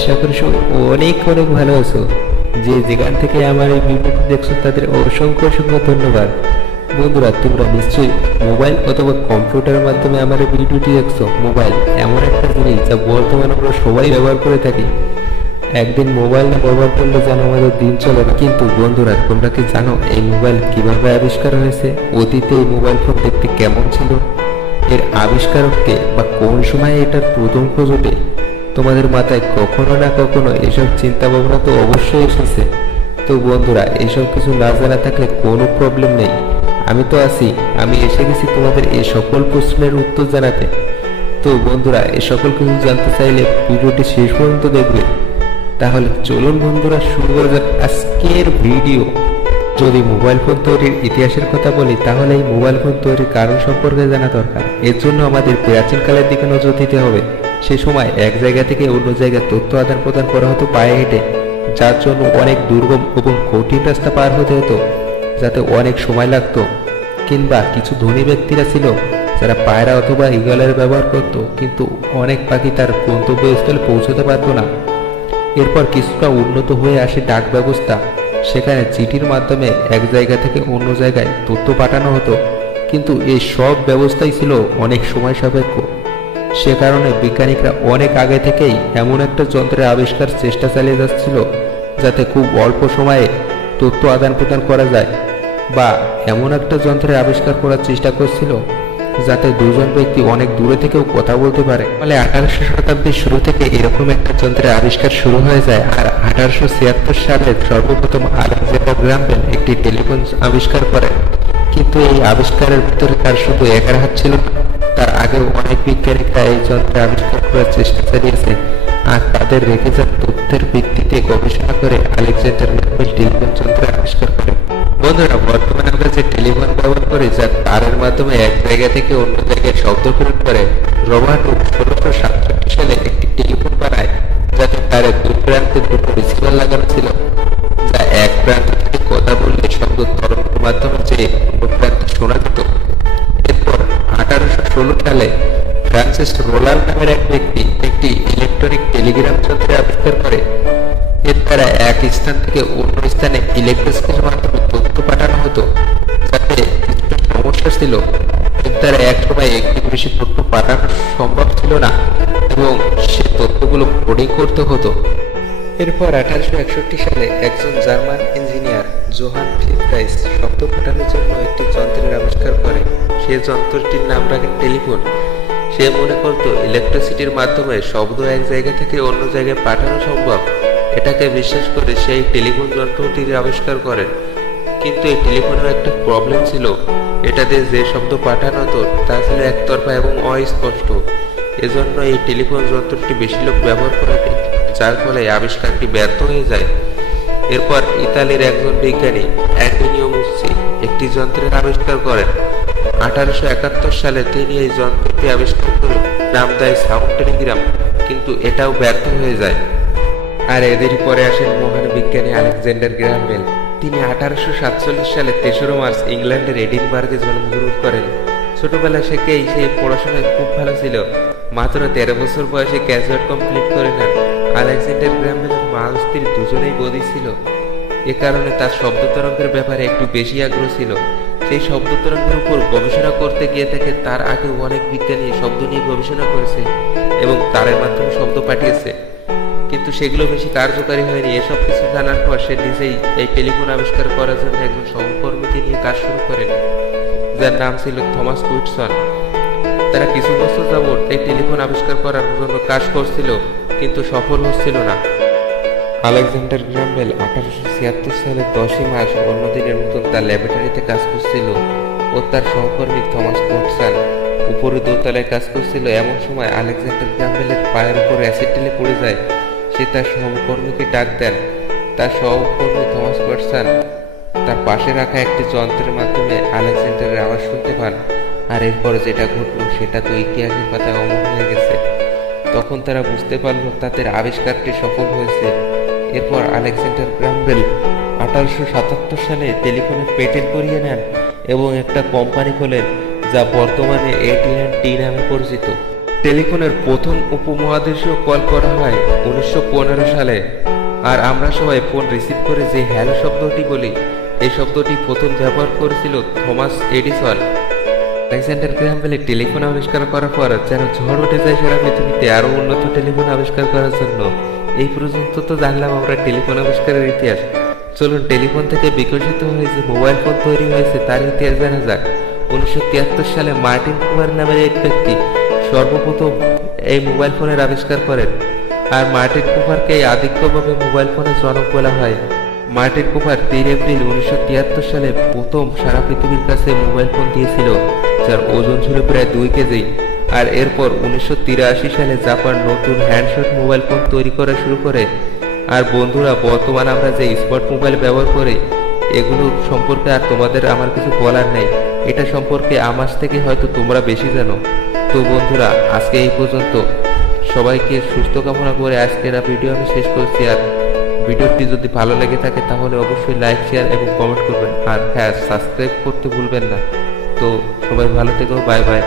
আশা করি সবাই অনেক অনেক ভালো আছো। যে যেখান থেকে আমার এই ভিডিওটি দেখছো তাদের অসংখ্য অসংখ্য ধন্যবাদ। বন্ধুরা, তোমরা নিশ্চয়ই মোবাইল অথবা কম্পিউটারের মাধ্যমে আমার এই ভিডিওটি দেখছো। মোবাইল এমন একটা জিনিস যা বর্তমানে আমরা সবাই ব্যবহার করে থাকি। একদিন মোবাইল না ব্যবহার করলে যেন আমাদের দিন চলে না। কিন্তু বন্ধুরা, তোমরা কি জানো এই মোবাইল কিভাবে আবিষ্কার হয়েছে? অতীতে এই মোবাইল ফোন দেখতে কেমন ছিল? এর আবিষ্কারককে বা কোন সময়ে এটার প্রথম খোঁজ ওঠে? তোমাদের মাথায় কখনো না কখনো এসব চিন্তা ভাবনা তো অবশ্যই এসেছে। তো বন্ধুরা, এসব কিছু না জানা থাকলে কোনো প্রবলেম নেই, আমি তো আছি। আমি এসে গেছি তোমাদের এই সকল প্রশ্নের উত্তর জানাতে। তো বন্ধুরা, এই সকল কিছু জানতে চাইলে ভিডিওটি শেষ পর্যন্ত দেখবে। তাহলে চলুন বন্ধুরা, শুরু করা যাক আজকের ভিডিও। যদি মোবাইল ফোন তৈরির ইতিহাসের কথা বলি, তাহলে এই মোবাইল ফোন তৈরির কারণ সম্পর্কে জানা দরকার। এর জন্য আমাদের প্রাচীনকালের দিকে নজর দিতে হবে। সে সময় এক জায়গা থেকে অন্য জায়গায় তথ্য আদান প্রদান করা হতো পায়ে হেঁটে, যার জন্য অনেক দুর্গম এবং কঠিন রাস্তা পার হতে হতো, যাতে অনেক সময় লাগতো। কিংবা কিছু ধনী ব্যক্তিরা ছিল যারা পায়রা অথবা ঈগলের ব্যবহার করত, কিন্তু অনেক পাখি তার গন্তব্যস্থলে পৌঁছতে পারত না। এরপর কিছুটা উন্নত হয়ে আসে ডাক ব্যবস্থা। সেখানে চিঠির মাধ্যমে এক জায়গা থেকে অন্য জায়গায় তথ্য পাঠানো হতো, কিন্তু এই সব ব্যবস্থাই ছিল অনেক সময় সাপেক্ষ। সে কারণে বিজ্ঞানীরা অনেক আগে থেকেই এমন একটা যন্ত্রের আবিষ্কার চেষ্টা চালিয়ে যাচ্ছিল, যাতে খুব অল্প সময়ে তথ্য আদান প্রদান করা যায়, বা এমন একটা যন্ত্রের আবিষ্কার করার চেষ্টা করছিল যাতে দুজন ব্যক্তি অনেক দূরে থেকেও কথা বলতে পারে। ফলে 1800 শতাব্দীর শুরু থেকে এরকম একটা যন্ত্রের আবিষ্কার শুরু হয়ে যায়। আর 1876 সালে সর্বপ্রথম আলেকজান্ডার গ্রাহাম বেল একটি টেলিফোন আবিষ্কার করেন। কিন্তু এই আবিষ্কারের ভিতরে তার শুধু একার হাত ছিল না, তার আগেও অনেক বিজ্ঞানীরা এই যন্ত্রের আবিষ্কার করার চেষ্টা চালিয়েছে। আর তাদের রেখে যাওয়া তথ্যের ভিত্তিতে গবেষণা করে আলেকজান্ডার গ্রাহাম বেল টেলিফোন যন্ত্র আবিষ্কার করেন। বন্ধুরা, বর্তমানে আমরা যে টেলিফোন ব্যবহার করি, যা তারের মাধ্যমে এক জায়গা থেকে অন্য জায়গায় শব্দ প্রেরণ করে, রবার্ট হুক 1667 সালে একটি টেলিফোন বানায়, যাতে তারের দুই প্রান্তে দুটো রিসিভার লাগানো ছিল, যা এক প্রান্ত থেকে কথা বললে শব্দ তরঙ্গের মাধ্যমে যে অন্য প্রান্তে শোনা যেত। এরপর 1816 সালে ফ্রান্সিস রোলার নামের এক ব্যক্তি একটি ইলেকট্রনিক টেলিগ্রাম যন্ত্র আবিষ্কার করে। এর দ্বারা এক স্থান থেকে অন্য স্থানে ইলেকট্রিসিটির মাধ্যমে তথ্য পাঠানো হতো, যাতে কিছুটা সমস্যা ছিল। এর দ্বারা এক সময় একটি বেশি তথ্য পাঠানো সম্ভব ছিল না এবং সে তথ্যগুলো কোডিং করতে হতো। এরপর 1861 সালে একজন জার্মান ইঞ্জিনিয়ার জোহান ফ্লিপ্রাইস শব্দ পাঠানোর জন্য একটি যন্ত্রের আবিষ্কার করে। সে যন্ত্রটির নাম রাখেন টেলিফোন। সে মনে করত ইলেকট্রিসিটির মাধ্যমে শব্দ এক জায়গা থেকে অন্য জায়গায় পাঠানো সম্ভব। এটাকে বিশ্বাস করে সেই টেলিফোন যন্ত্রটির আবিষ্কার করেন। কিন্তু এই টেলিফোনের একটা প্রবলেম ছিল, এটাতে যে শব্দ পাঠানো হতো তা ছিল একতরফা এবং অস্পষ্ট। এজন্য এই টেলিফোন যন্ত্রটি বেশি লোক ব্যবহার করেনি, যার ফলে আবিষ্কারটি ব্যর্থ হয়ে যায়। এরপর ইতালির একজন বিজ্ঞানী অ্যান্টোনিও মুসি একটি যন্ত্রের আবিষ্কার করেন। 1871 সালে তিনি এই যন্ত্রটি আবিষ্কার করে নাম দেয় সাউন্ড টেলিগ্রাম, কিন্তু এটাও ব্যর্থ হয়ে যায়। আর এদেরই পরে আসেন মহান বিজ্ঞানী আলেকজান্ডার গ্রাহাম বেল। তিনি 1847 সালে 3 মার্চ ইংল্যান্ডের এডিনবার্গে জন্মগ্রহণ করেন। ছোটবেলা থেকেই সেই পড়াশোনায় খুব ভালো ছিল। মাত্র 13 বছর বয়সে গ্র্যাজুয়েট কমপ্লিট করে নেন। আলেকজান্ডার গ্রাহাম বেলের মা ও স্ত্রী দুজনেই বধির ছিল। এ কারণে তার শব্দ তরঙ্গের ব্যাপারে একটু বেশি আগ্রহ ছিল। সেই শব্দ তরঙ্গের উপর গবেষণা করতে গিয়ে থাকে তার আগেও অনেক বিজ্ঞানী শব্দ নিয়ে গবেষণা করেছে এবং তারের মাধ্যমে শব্দ পাঠিয়েছে, কিন্তু সেগুলো বেশি কার্যকারী হয়নি। এসব কিছু জানার পর সে নিজেই এই টেলিফোন আবিষ্কার করার জন্য একজন সহকর্মীকে নিয়ে কাজ শুরু করেন, যার নাম ছিল থমাস উইটসন। তারা কিছু বছর যাবৎ এই টেলিফোন আবিষ্কার করার জন্য কাজ করছিল, কিন্তু সফল হচ্ছিল না। আলেকজান্ডার গ্রাহাম বেল 1876 সালে 10 মার্চ অন্যদিনের মতন তার ল্যাবরেটরিতে কাজ করছিল ও তার সহকর্মী থমাস উইটসন উপরে দোতলায় কাজ করছিল। এমন সময় আলেকজান্ডার গ্রাহাম বেলের পায়ের উপর অ্যাসিড ঢেলে পড়ে যায়। সে তার সহকর্মীকে ডাক দেন। তার সহকর্মী থমাস উইটসন তার পাশে রাখা একটি যন্ত্রের মাধ্যমে আলেকজান্ডারের আওয়াজ শুনতে পান। আর এরপর যেটা ঘটলো সেটা তো ইতিহাসের পাতায় অমর হয়ে গেছে। তখন তারা বুঝতে পারল তাদের আবিষ্কারটি সফল হয়েছে। এরপর আলেকজান্ডার গ্রাহাম বেল 1877 সালে টেলিফোনের পেটেন্ট করিয়ে নেন এবং একটা কোম্পানি খোলেন, যা বর্তমানে AT&T নামে পরিচিত। টেলিফোনের প্রথম উপমহাদেশীয় কল করা হয় 1915 সালে। আর আমরা সবাই ফোন রিসিভ করে যে হ্যালো শব্দটি বলি, এই শব্দটি প্রথম ব্যবহার করেছিল Thomas Edison. Alexander Graham Bell telephone আবিষ্কার করার পর যেন ঝড় উঠে যায় সারা পৃথিবীতে আরো উন্নত টেলিফোন আবিষ্কার করার জন্য। এই পর্যন্ত তো জানলাম আমরা টেলিফোন আবিষ্কারের ইতিহাস। চলুন টেলিফোন থেকে বিকশিত হয়ে যে মোবাইল ফোন তৈরি হয়েছে তার ইতিহাস জানা যাক। 1973 সালে মার্টিন কুপার নামের এক ব্যক্তি সর্বপ্রথম এই মোবাইল ফোনের আবিষ্কার করেন। আর মার্টিন কুপারকে আধিক্যভাবে মোবাইল ফোনের জনক বলা হয়। মার্টিন কুপার 3 এপ্রিল 1973 সালে প্রথম সারা পৃথিবীর কাছে মোবাইল ফোন দিয়েছিল, যার ওজন ছিল প্রায় 2 কেজি। আর এরপর 1983 সালে জাপান নতুন হ্যান্ডসেট মোবাইল ফোন তৈরি করা শুরু করে। আর বন্ধুরা, বর্তমান আমরা যে স্মার্ট মোবাইল ব্যবহার করি, এগুলো সম্পর্কে আর তোমাদের আমার কিছু বলার নেই। এটা সম্পর্কে আমার থেকে হয়তো তোমরা বেশি জানো। তো বন্ধুরা, আজকে এই পর্যন্ত। সবাইকে সুস্থ কামনা করে আজকের ভিডিও আমি শেষ করছি। আর ভিডিওটি যদি ভালো লেগে থাকে তাহলে অবশ্যই লাইক, শেয়ার এবং কমেন্ট করবেন। আর হ্যাঁ, সাবস্ক্রাইব করতে ভুলবেন না। তো সবাই ভালো থেকো, বাই বাই।